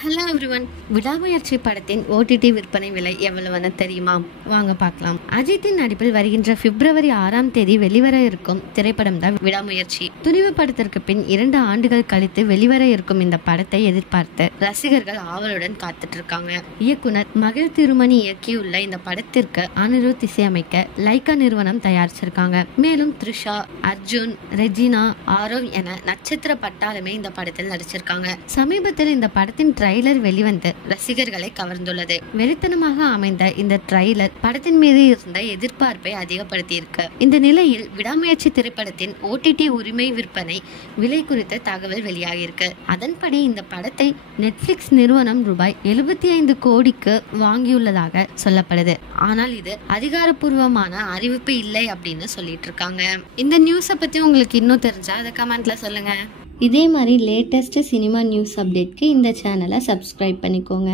Hello everyone. விடாமுயற்சி படத்தின் OTT விற்பனை விலை எவ்வளவுன்னு தெரியுமா? வாங்க பார்க்கலாம். அஜித்தின் நடிப்பில் வருகின்ற பிப்ரவரி 6ஆம் தேதி வெளிவர இருக்கும் திரைப்படம் தான் விடாமுயற்சி. துணிவு படத்திற்கு பின் 2 ஆண்டுகள் கழித்து வெளிவர இருக்கும் இந்த படத்தை எதிர்பார்த்து ரசிகர்கள் ஆவலுடன் காத்துட்டு இருக்காங்க. இயக்குனர் மகிழ் திருமணி இயக்கியுள்ள இந்த படத்திற்கு அனிருத் இசையமைக்க லைகா நிறுவனம் தயாரிச்சிருக்காங்க. மேலும் த்ரிஷா, அர்ஜுன், ரெஜினா, ஆரவ் என நட்சத்திர பட்டாளமே இந்த படத்தில் நடிச்சிருக்காங்க. சமீபத்தில் இந்த படத்தின் ட்ரைலர் வெளிவந்து ரசிகர்களை கவர்ந்துள்ளது. வெறித்தனமாக அமைந்த இந்த ட்ரைலர் படத்தின் மீது இருந்த எதிர்பார்ப்பை அதிகப்படுத்தி இருக்கு. இந்த நிலையில் விடாமுயற்சி திரைப்படத்தின் ஓடிடி உரிமை விற்பனை விலை குறித்த தகவல் வெளியாகியிருக்கு. அதன்படி இந்த படத்தை நெட்ஃபிளிக்ஸ் நிறுவனம் ரூபாய் 75 கோடிக்கு வாங்கியுள்ளதாக சொல்லப்படுது. ஆனால் இது அதிகாரப்பூர்வமான அறிவிப்பு இல்லை அப்படின்னு சொல்லிட்டு இருக்காங்க. இந்த நியூஸை பத்தி உங்களுக்கு இன்னும் தெரிஞ்சா அதை கமெண்ட்ல சொல்லுங்க. இதே மாதிரி லேட்டஸ்ட் சினிமா நியூஸ் அப்டேட்க்கு இந்த சேனலை சப்ஸ்கிரைப் பண்ணிக்கோங்க.